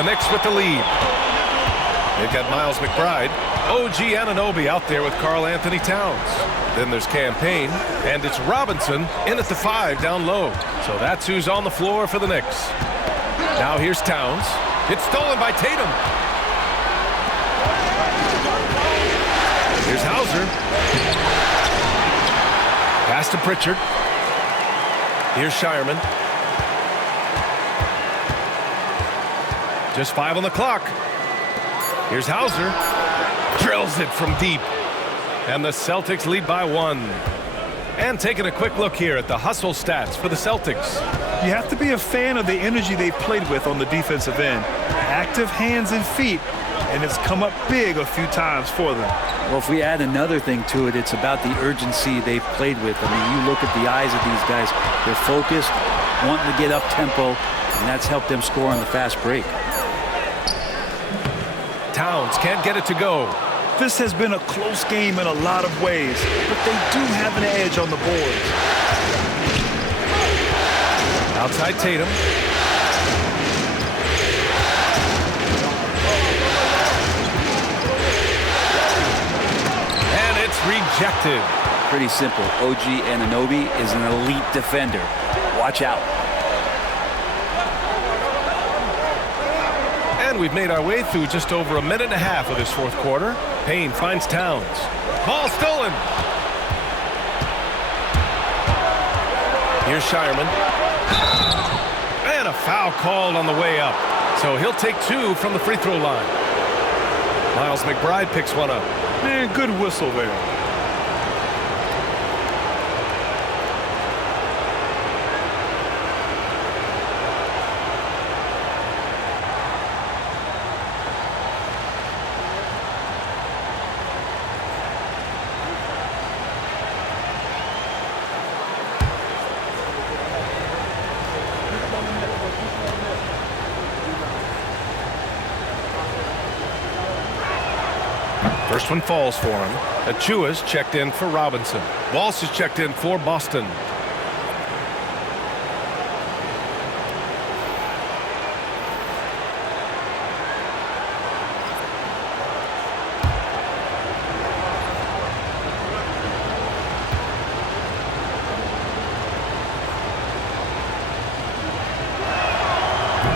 The Knicks with the lead. They've got Miles McBride, OG Anunoby out there with Karl Anthony Towns. Then there's Campaign, and it's Robinson in at the 5 down low. So that's who's on the floor for the Knicks. Now here's Towns. It's stolen by Tatum. Here's Hauser. Pass to Pritchard. Here's Shireman. Just 5 on the clock. Here's Hauser. Drills it from deep. And the Celtics lead by 1. And taking a quick look here at the hustle stats for the Celtics. You have to be a fan of the energy they've played with on the defensive end. Active hands and feet, and it's come up big a few times for them. Well, if we add another thing to it, it's about the urgency they've played with. I mean, you look at the eyes of these guys. They're focused, wanting to get up tempo, and that's helped them score on the fast break. Towns can't get it to go. This has been a close game in a lot of ways, but they do have an edge on the boards. Outside Tatum. And it's rejected. Pretty simple. OG Anunoby is an elite defender. Watch out. And we've made our way through just over a minute and a half of this fourth quarter. Payne finds Towns. Ball stolen. Here's Shireman. And a foul called on the way up. So he'll take 2 from the free throw line. Miles McBride picks one up. Man, good whistle there. First one falls for him. Achua's checked in for Robinson. Walsh is checked in for Boston.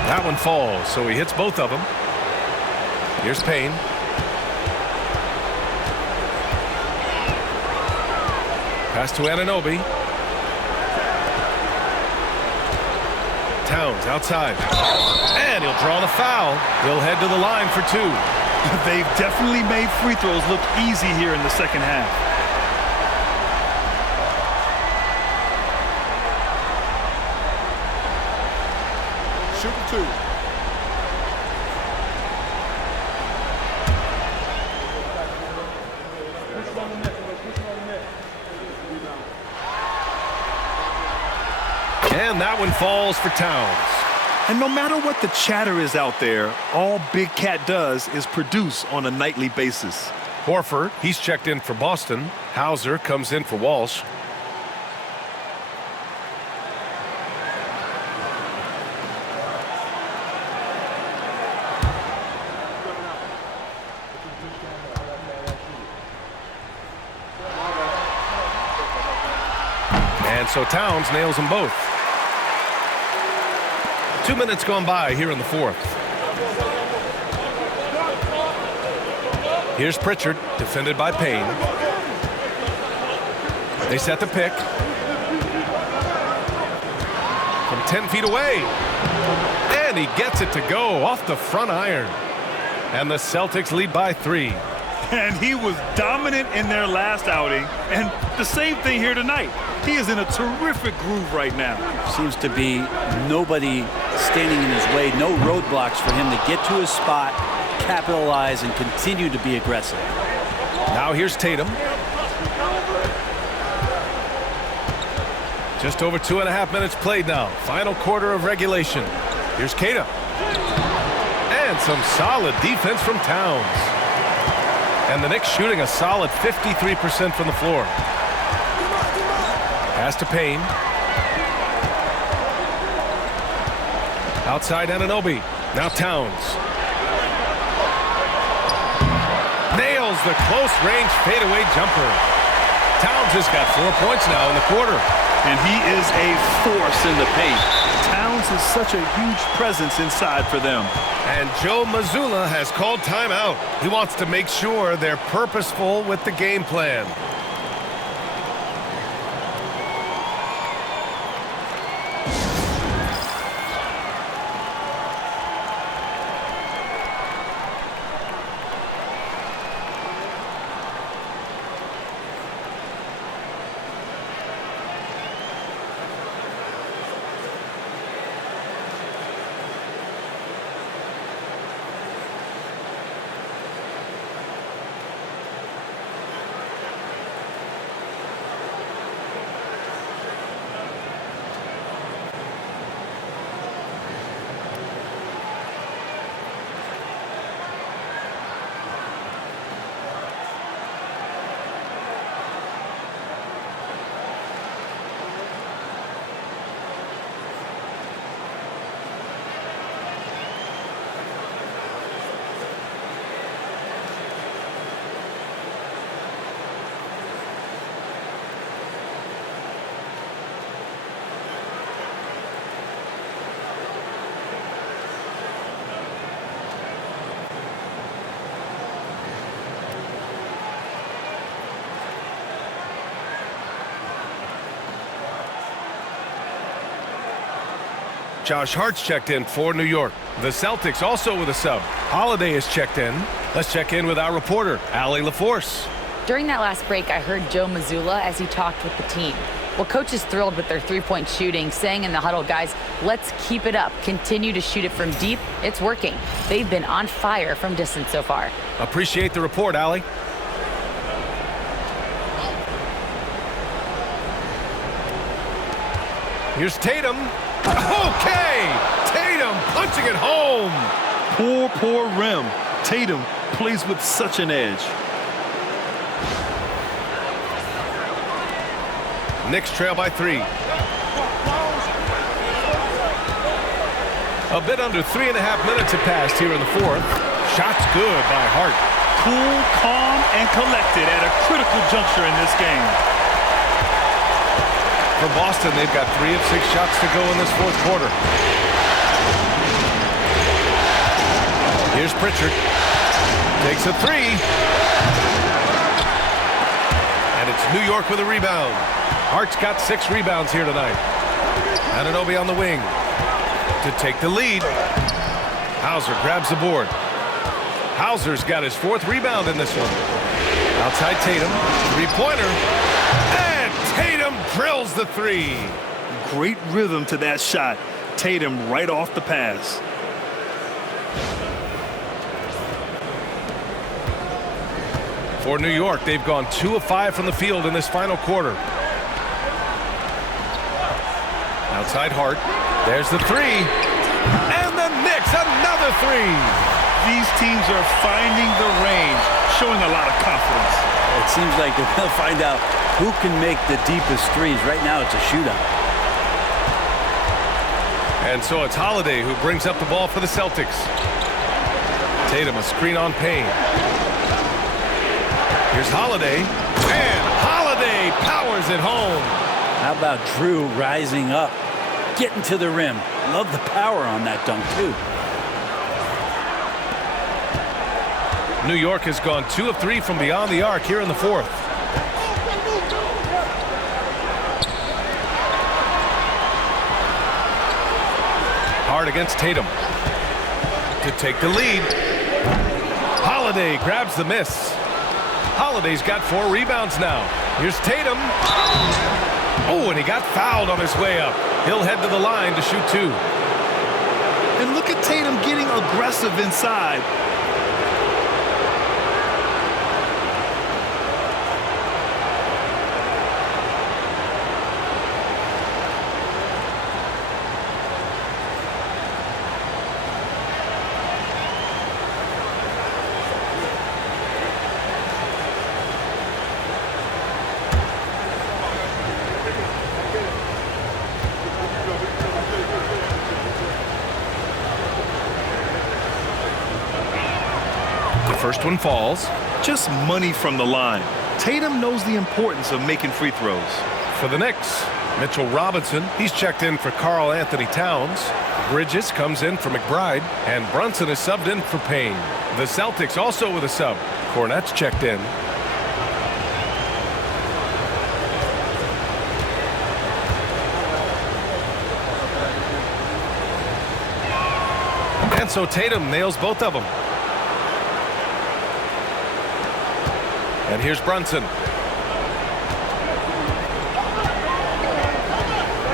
That one falls, so he hits both of them. Here's Payne. Pass to Anunoby. Towns outside. And he'll draw the foul. He'll head to the line for 2. They've definitely made free throws look easy here in the second half. Shooting 2. And that one falls for Towns. And no matter what the chatter is out there, all Big Cat does is produce on a nightly basis. Horford, he's checked in for Boston. Hauser comes in for Walsh. And so Towns nails them both. 2 minutes gone by here in the fourth. Here's Pritchard, defended by Payne. They set the pick. From 10 feet away. And he gets it to go off the front iron. And the Celtics lead by 3. And he was dominant in their last outing. And the same thing here tonight. He is in a terrific groove right now. Seems to be nobody standing in his way, no roadblocks for him to get to his spot, capitalize, and continue to be aggressive. Now here's Tatum. Just over 2.5 minutes played now. Final quarter of regulation. Here's Tatum. And some solid defense from Towns. And the Knicks shooting a solid 53% from the floor. Pass to Payne. Outside Anunoby. Now Towns. Nails the close-range fadeaway jumper. Towns has got 4 points now in the quarter. And he is a force in the paint. Towns is such a huge presence inside for them. And Joe Mazzulla has called timeout. He wants to make sure they're purposeful with the game plan. Josh Hart's checked in for New York. The Celtics also with a sub. Holiday is checked in. Let's check in with our reporter, Allie LaForce. During that last break, I heard Joe Mazzulla as he talked with the team. Well, coach is thrilled with their three-point shooting, saying in the huddle, guys, let's keep it up. Continue to shoot it from deep. It's working. They've been on fire from distance so far. Appreciate the report, Allie. Here's Tatum. Okay! Tatum punching it home. Poor rim. Tatum plays with such an edge. Knicks trail by 3. A bit under 3.5 minutes have passed here in the fourth. Shots good by Hart. Cool, calm, and collected at a critical juncture in this game. For Boston, they've got 3 of 6 shots to go in this fourth quarter. Here's Pritchard. Takes a 3. And it's New York with a rebound. Hart's got 6 rebounds here tonight. Anunoby on the wing to take the lead. Hauser grabs the board. Hauser's got his 4th rebound in this one. Outside Tatum. 3-pointer. And Tatum drills the 3. Great rhythm to that shot. Tatum right off the pass. For New York, they've gone 2 of 5 from the field in this final quarter. Outside Hart. There's the 3. And the Knicks, another 3. These teams are finding the range, showing a lot of confidence. It seems like they'll find out who can make the deepest threes. Right now, it's a shootout. And so it's Holiday who brings up the ball for the Celtics. Tatum, a screen on Payne. Here's Holiday. And Holiday powers it home. How about Drew rising up, getting to the rim? Love the power on that dunk, too. New York has gone 2 of 3 from beyond the arc here in the fourth. Hart against Tatum to take the lead. Holiday grabs the miss. Holiday's got 4 rebounds now. Here's Tatum. Oh, and he got fouled on his way up. He'll head to the line to shoot 2. And look at Tatum getting aggressive inside. First one falls. Just money from the line. Tatum knows the importance of making free throws. For the Knicks, Mitchell Robinson, he's checked in for Karl Anthony Towns. Bridges comes in for McBride, and Brunson is subbed in for Payne. The Celtics also with a sub. Cornette's checked in. And so Tatum nails both of them. And here's Brunson.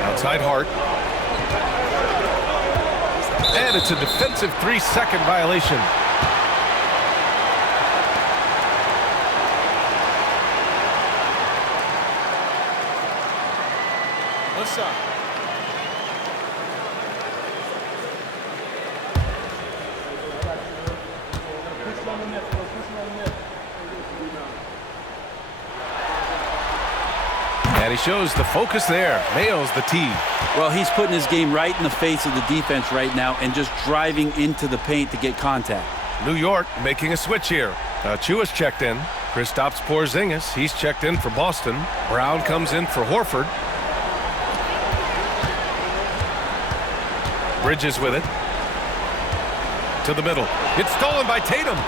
Outside Hart. And it's a defensive 3-second violation. What's up? And he shows the focus there. Nails the tee. Well, he's putting his game right in the face of the defense right now and just driving into the paint to get contact. New York making a switch here. Chua's checked in. Kristaps Porzingis, he's checked in for Boston. Brown comes in for Horford. Bridges with it. To the middle. It's stolen by Tatum.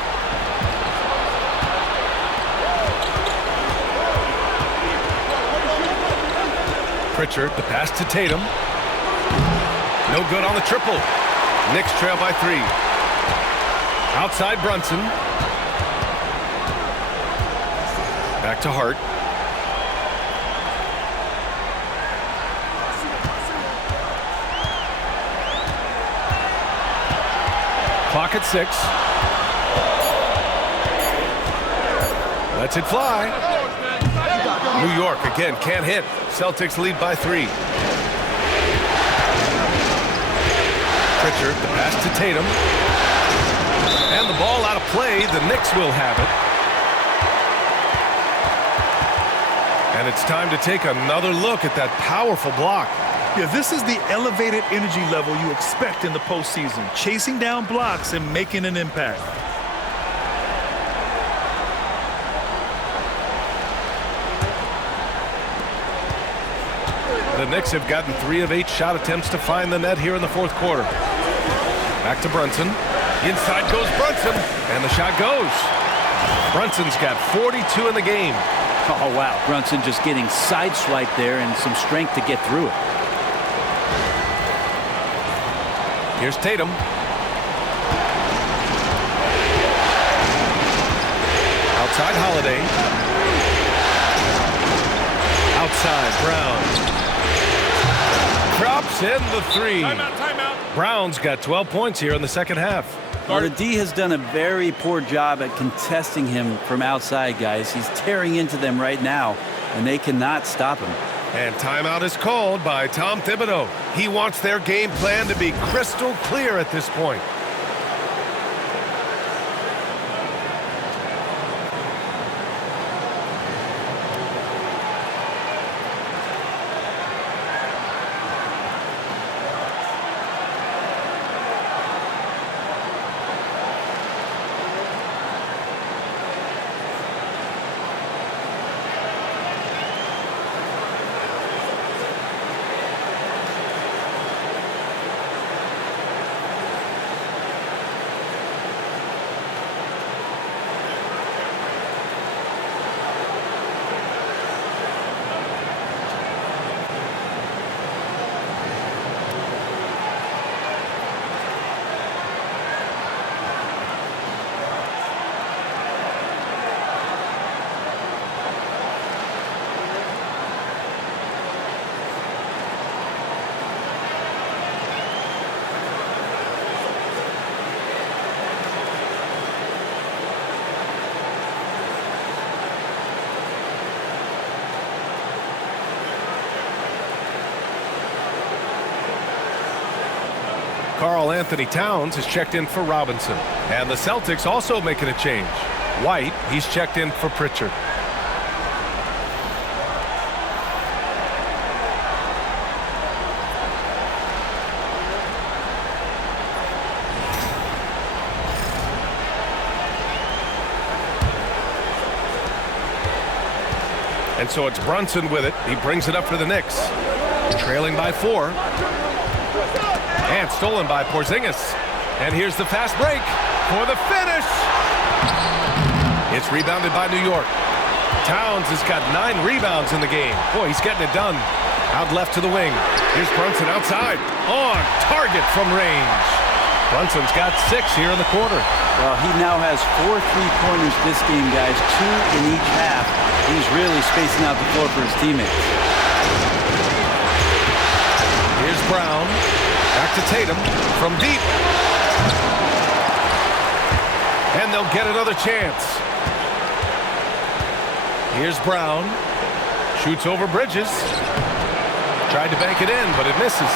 Pritchard, the pass to Tatum. No good on the triple. Knicks trail by 3. Outside Brunson. Back to Hart. Clock at 6. Lets it fly. New York again can't hit. Celtics lead by 3. Pritchard, the pass to Tatum. And the ball out of play. The Knicks will have it. And it's time to take another look at that powerful block. Yeah, this is the elevated energy level you expect in the postseason. Chasing down blocks and making an impact. The Knicks have gotten 3 of 8 shot attempts to find the net here in the fourth quarter. Back to Brunson. Inside goes Brunson, and the shot goes. Brunson's got 42 in the game. Oh, wow. Brunson just getting sideswiped there and some strength to get through it. Here's Tatum. Outside Holiday. Outside Brown. Drops in the 3. Timeout. Brown's got 12 points here in the second half. Well, the D has done a very poor job at contesting him from outside, guys. He's tearing into them right now, and they cannot stop him. And timeout is called by Tom Thibodeau. He wants their game plan to be crystal clear at this point. Karl Anthony Towns is checked in for Robinson. And the Celtics also making a change. White, he's checked in for Pritchard. And so it's Brunson with it. He brings it up for the Knicks. Trailing by 4. And stolen by Porzingis. And here's the fast break for the finish. It's rebounded by New York. Towns has got 9 rebounds in the game. Boy, he's getting it done. Out left to the wing. Here's Brunson outside. On target from range. Brunson's got 6 here in the quarter. Well, he now has 4 3-pointers this game, guys. 2 in each half. He's really spacing out the floor for his teammates. Here's Brown. Back to Tatum from deep. And they'll get another chance. Here's Brown. Shoots over Bridges. Tried to bank it in, but it misses.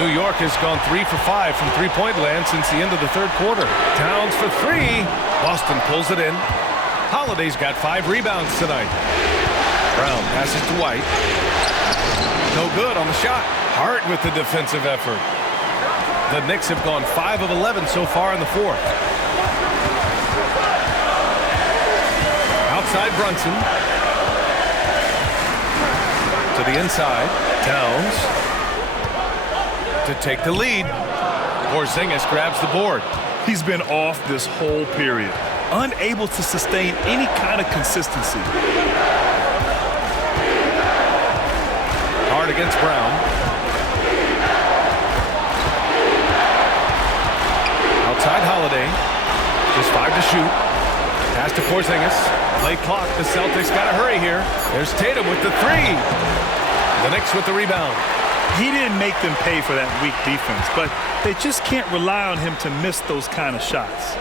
New York has gone 3 for 5 from three-point land since the end of the third quarter. Towns for 3. Boston pulls it in. Holiday's got 5 rebounds tonight. Brown passes to White. No good on the shot. Hart with the defensive effort. The Knicks have gone 5 of 11 so far in the fourth. Outside Brunson. To the inside. Towns. To take the lead. Porzingis grabs the board. He's been off this whole period. Unable to sustain any kind of consistency. Hard against Brown. Outside Holiday. Just 5 to shoot. Pass to Porzingis. Late clock. The Celtics got to hurry here. There's Tatum with the 3. The Knicks with the rebound. He didn't make them pay for that weak defense, but they just can't rely on him to miss those kind of shots.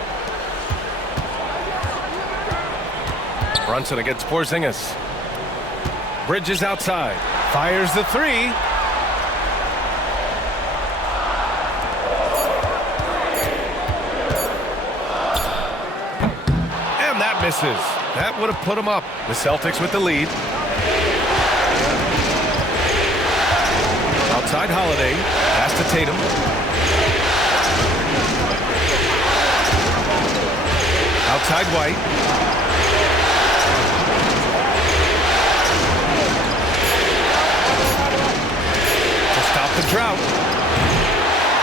Brunson against Porzingis. Bridges outside. Fires the 3. And that misses. That would have put him up. The Celtics with the lead. Outside Holiday. Pass to Tatum. Outside White. To stop the drought.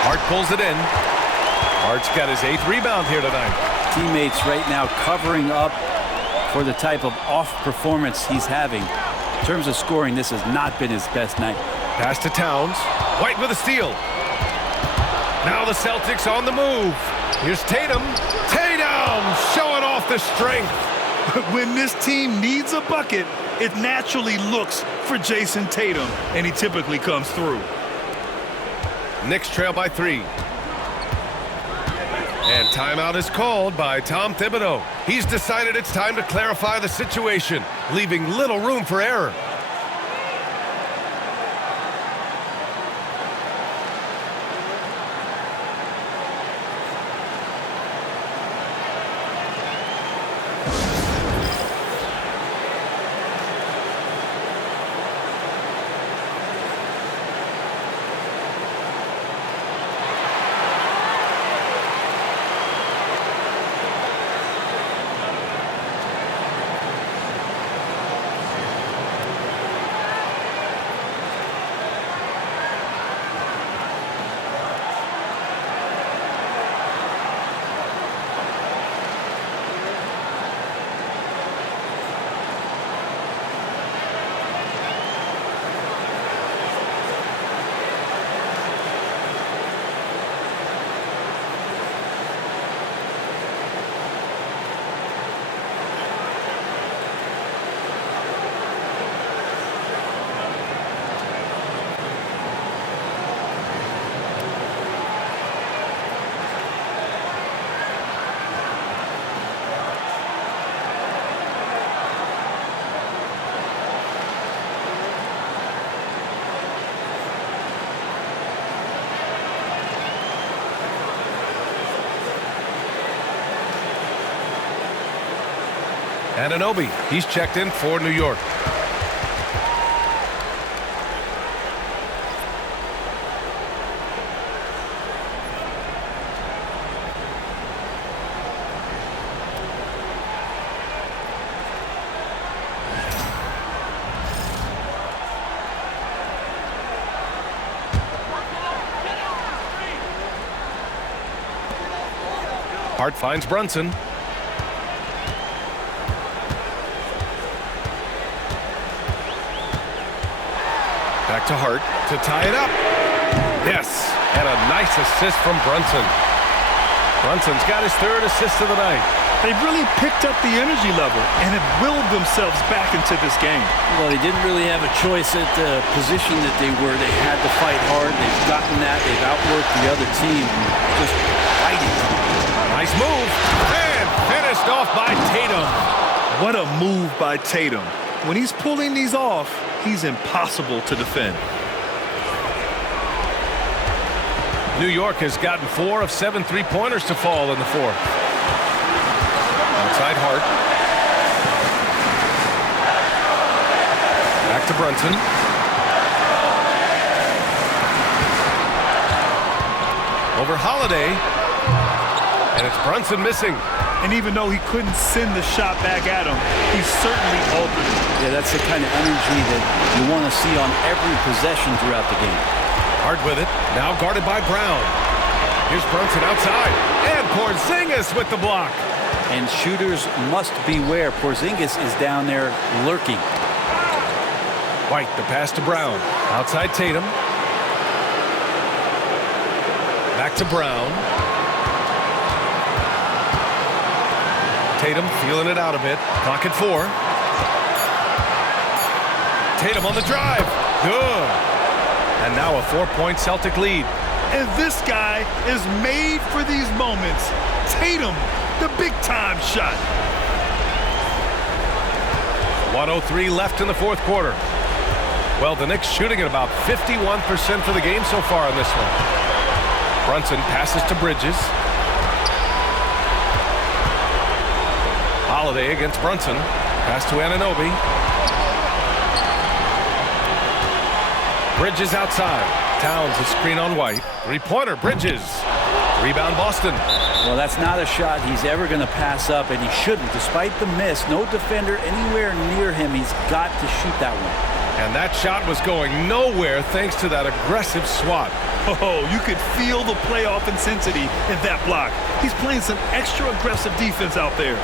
Hart pulls it in. Hart's got his 8th rebound here tonight. Teammates right now covering up for the type of off performance he's having. In terms of scoring, this has not been his best night. Pass to Towns. White with a steal. Now the Celtics on the move. Here's Tatum. Tatum showing off the strength. When this team needs a bucket, it naturally looks for Jason Tatum, and he typically comes through. Knicks trail by 3. And timeout is called by Tom Thibodeau. He's decided it's time to clarify the situation, leaving little room for error. Anunoby, he's checked in for New York. Hart finds Brunson. Back to Hart to tie it up. Yes, and a nice assist from Brunson. Brunson's got his 3rd assist of the night. They've really picked up the energy level and have willed themselves back into this game. Well, they didn't really have a choice at the position that they were. They had to fight hard. They've gotten that. They've outworked the other team. Just fighting. Nice move. And finished off by Tatum. What a move by Tatum. When he's pulling these off, he's impossible to defend. New York has gotten 4 of 7 3-pointers to fall in the 4th. Outside Hart. Back to Brunson. Over Holiday. And it's Brunson missing. And even though he couldn't send the shot back at him, he certainly altered it. Yeah, that's the kind of energy that you want to see on every possession throughout the game. Hart with it. Now guarded by Brown. Here's Brunson outside. And Porzingis with the block. And shooters must beware. Porzingis is down there lurking. White, the pass to Brown. Outside Tatum. Back to Brown. Tatum feeling it out a bit. Clock at 4. Tatum on the drive. Good. And now a 4-point Celtic lead. And this guy is made for these moments. Tatum, the big-time shot. 1:03 left in the 4th quarter. Well, the Knicks shooting at about 51% for the game so far in this one. Brunson passes to Bridges. Holiday against Brunson. Pass to Anunoby. Bridges outside. Towns a screen on White. 3-pointer, Bridges. Rebound, Boston. Well, that's not a shot he's ever going to pass up, and he shouldn't. Despite the miss, no defender anywhere near him. He's got to shoot that one. And that shot was going nowhere thanks to that aggressive swat. Oh, you could feel the playoff intensity in that block. He's playing some extra aggressive defense out there.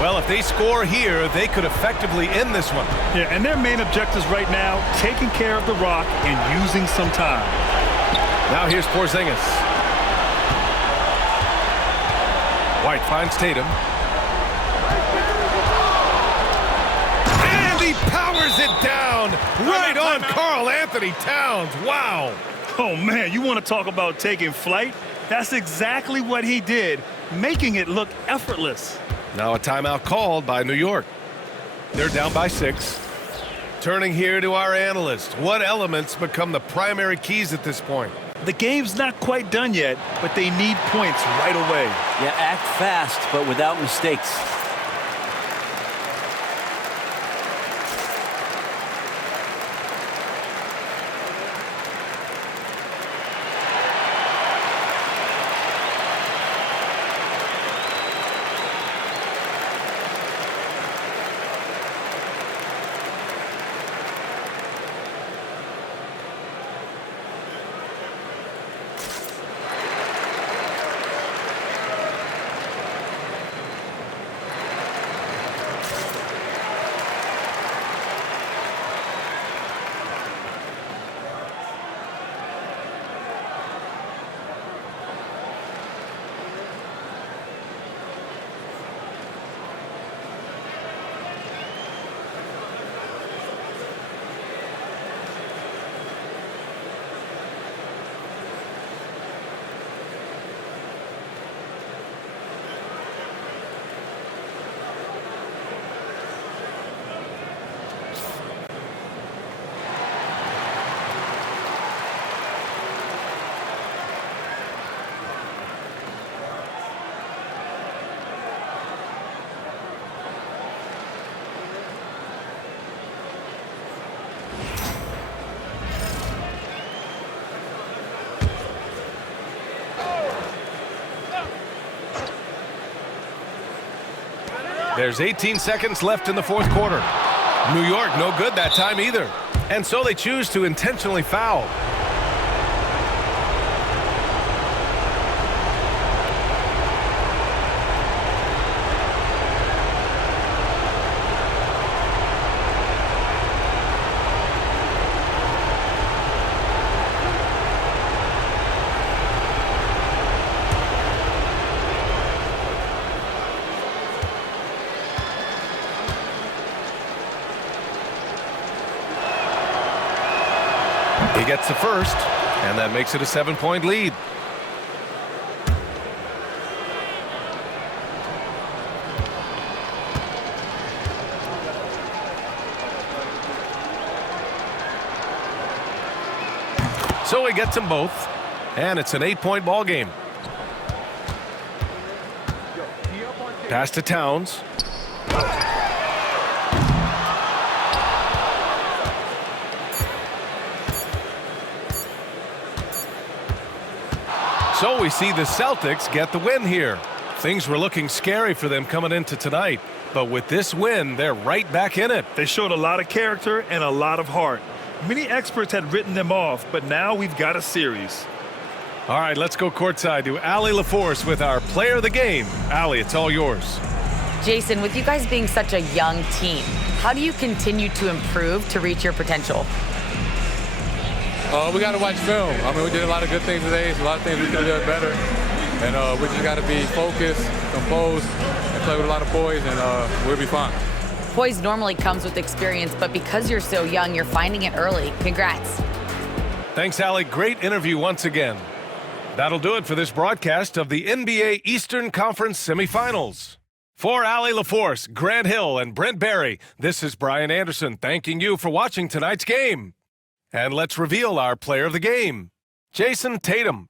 Well, if they score here, they could effectively end this one. Yeah, and their main objectives right now, taking care of the rock and using some time. Now here's Porzingis. White finds Tatum. And he powers it down right on Karl Anthony Towns. Wow. Oh, man, you want to talk about taking flight? That's exactly what he did, making it look effortless. Now a timeout called by New York. They're down by 6. Turning here to our analyst. What elements become the primary keys at this point? The game's not quite done yet, but they need points right away. Yeah, act fast, but without mistakes. There's 18 seconds left in the 4th quarter. New York no good that time either. And so they choose to intentionally foul. gets the first, and that makes it a 7-point lead. So he gets them both, and it's an 8-point ball game. Pass to Towns. So we see the Celtics get the win here. Things were looking scary for them coming into tonight, but with this win, they're right back in it. They showed a lot of character and a lot of heart. Many experts had written them off, but now we've got a series. All right, let's go courtside to Allie LaForce with our player of the game. Allie, it's all yours. Jason, with you guys being such a young team, how do you continue to improve to reach your potential? We got to watch film. I mean, we did a lot of good things today. So a lot of things we could have done better. And we just got to be focused, composed, and play with a lot of poise, and we'll be fine. Poise normally comes with experience, but because you're so young, you're finding it early. Congrats. Thanks, Allie. Great interview once again. That'll do it for this broadcast of the NBA Eastern Conference semifinals. For Allie LaForce, Grant Hill, and Brent Barry, this is Brian Anderson thanking you for watching tonight's game. And let's reveal our player of the game, Jason Tatum.